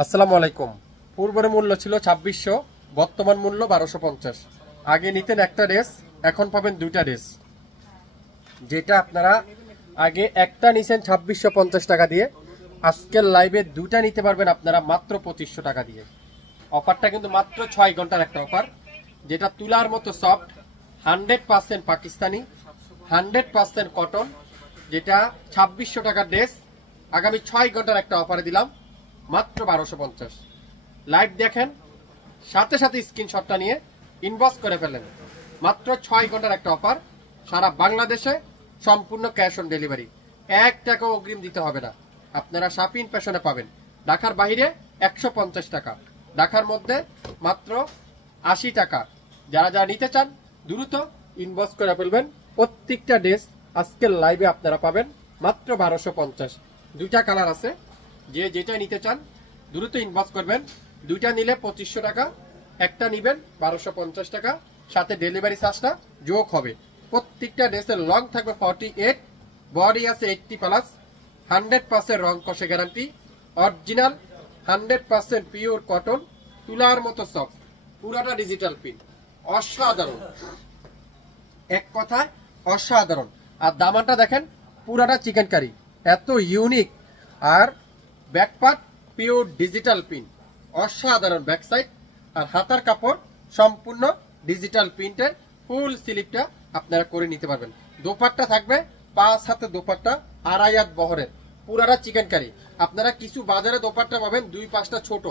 আসসালামু আলাইকুম। পূর্বের মূল্য ছিল 2600, বর্তমান মূল্য 1250। আগে নিতেন একটা ড্রেস, এখন পাবেন দুইটা ড্রেস। যেটা আপনারা আগে একটা নিছেন 2650 টাকা দিয়ে, আজকের লাইভে দুইটা নিতে পারবেন আপনারা মাত্র 2500 টাকা দিয়ে। অফারটা কিন্তু মাত্র 6 ঘন্টার একটা অফার, যেটা তুলার মতো সফট, 100% পাকিস্তানি, 100% কটন, যেটা 2600 টাকার ড্রেস আগামী 6 ঘন্টার একটা অফারে দিলাম মাত্র 1250। লাইভ দেখেন, সাথে সাথে স্ক্রিনশটটা নিয়ে ইনবক্স করে ফেলেন। মাত্র 6 ঘন্টার একটা অফার, সারা বাংলাদেশে সম্পূর্ণ ক্যাশ অন ডেলিভারি, 1 টাকাও অগ্রিম দিতে হবে না। আপনারা শাপিং পেশনে পাবেন ঢাকার বাইরে 150 টাকা, ঢাকার মধ্যে মাত্র 80 টাকা। যারা যারা নিতে চান দ্রুত ইনবক্স করে ফেলবেন। প্রত্যেকটা ড্রেস আজকের লাইভে আপনারা পাবেন মাত্র 1250। দুইটা কালার আছে, যে যেটা নিতে চান দ্রুত ইনবক্স করবেন। দুইটা নিলে 2500 টাকা, একটা নিবেন 1250 টাকা, সাথে ডেলিভারি চার্জটা যোগ হবে। প্রত্যেকটা ড্রেসের লং থাকবে 48, বডি আছে 80+, 100% রং কষে গ্যারান্টি, অরিজিনাল 100% পিওর কটন, তুলার মতো সফট, পুরাটা ডিজিটাল প্রিন্ট, অসাধারণ, এক কথায় অসাধারণ। আর দামানটা দেখেন, পুরাটা চিকেন কারি, এত ইউনিক। আর ব্যাকপার্ট পিওর ডিজিটাল প্রিন্ট, অসাধারণ ব্যাক সাইড। আর হাতার কাপড় সম্পূর্ণ ডিজিটাল প্রিন্টের, ফুল স্লিপটা আপনারা করে নিতে পারবেন। দোপাট্টা থাকবে 5 হাতে দোপাট্টা, 2.5 হাত বহরের, পুরাটা চিকেন কারি। আপনারা কিছু বাজারে দোপাট্টা পাবেন 2-5টা ছোট,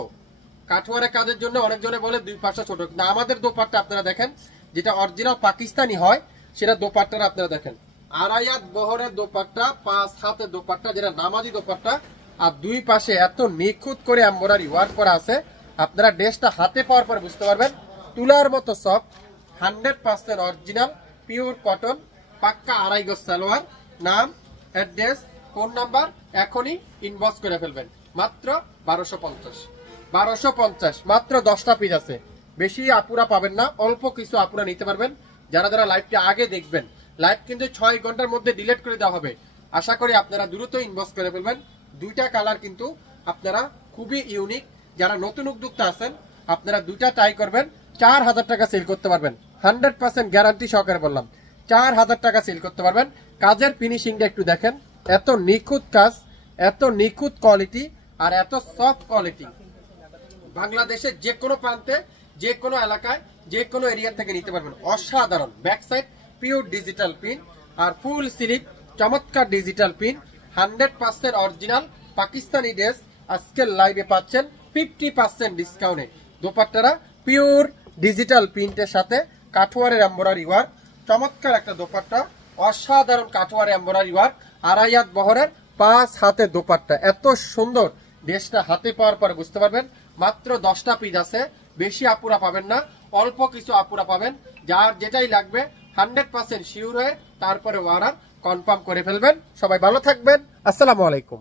কাঠোয়ারের কাজের জন্য অনেকজনে বলে 2-5টা ছোট, কিন্তু আমাদের দোপাট্টা আপনারা দেখেন যেটা অরিজিনাল পাকিস্তানি হয়, সেটা দোপাট্টাটা আপনারা দেখেন 2.5 হাত বহরের দোপাট্টা, 5 হাতের দোপাট্টা, যেটা নামাজি দোপাট্টা। আর দুই পাশে এত নিখুঁত করে এমব্রয়ডারি ওয়ার্ক করা আছে, আপনারা ড্রেসটা হাতে পাওয়ার পরে বুঝতে পারবেন তুলার মতো সফট, 100% অরিজিনাল পিওর কটন, পাক্কা 2.5 গজ সালোয়ার। নাম, অ্যাড্রেস, ফোন নাম্বার এখনই ইনবক্স করে ফেলবেন। মাত্র 1250, মাত্র 10টা পিস আছে, বেশি আপুরা পাবেন না, অল্প কিছু আপুরা নিতে পারবেন। যারা যারা লাইভটা আগে দেখবেন, লাইভ কিন্তু 6 ঘন্টার মধ্যে ডিলিট করে দেওয়া হবে। আশা করি আপনারা দ্রুত ইনবক্স করে ফেলবেন। দুইটা কালার কিন্তু আপনারা খুবই ইউনিক। যারা নতুন উদ্যোক্তা আছেন আপনারা দুইটা ট্রাই করবেন, 4000 টাকা সেল করতে পারবেন। 100% গ্যারান্টি সহকারে বললাম, 4000 টাকা সেল করতে পারবেন। কাজের ফিনিশিংটা একটু দেখেন, এত নিখুঁত কাজ, এত নিখুঁত কোয়ালিটি, আর এত সফট কোয়ালিটি। বাংলাদেশের যে কোনো প্রান্তে, যে কোনো এলাকায়, যে কোনো এরিয়া থেকে নিতে পারবেন। অসাধারণ back side pure digital print, আর ফুল স্লিপ চমৎকার digital print, 100% original Pakistani dress আজকের লাইভে পাচ্ছেন 50% ডিসকাউন্টে। দোপাট্টারা পিওর ডিজিটাল প্রিন্টের সাথে কাঠোয়ারের এমব্রয়ডারি ওয়ার্ক, চমৎকার একটা দোপাট্টা, অসাধারণ কাঠোয়ারের এমব্রয়ডারি ওয়ার্ক, 2.5 হাত বহরের, 5 হাতে দোপাট্টা। এত সুন্দর ড্রেসটা হাতে পাওয়ার পরে বুঝতে পারবেন। মাত্র 10টা পিস আছে, বেশি আপুরা পাবেন না, অল্প কিছু আপুরা পাবেন। যার যেটাই লাগবে 100% শিওর হয়ে তারপরে অর্ডার কনফার্ম করে ফেলবেন। সবাই ভালো থাকবেন, আসসালামু আলাইকুম।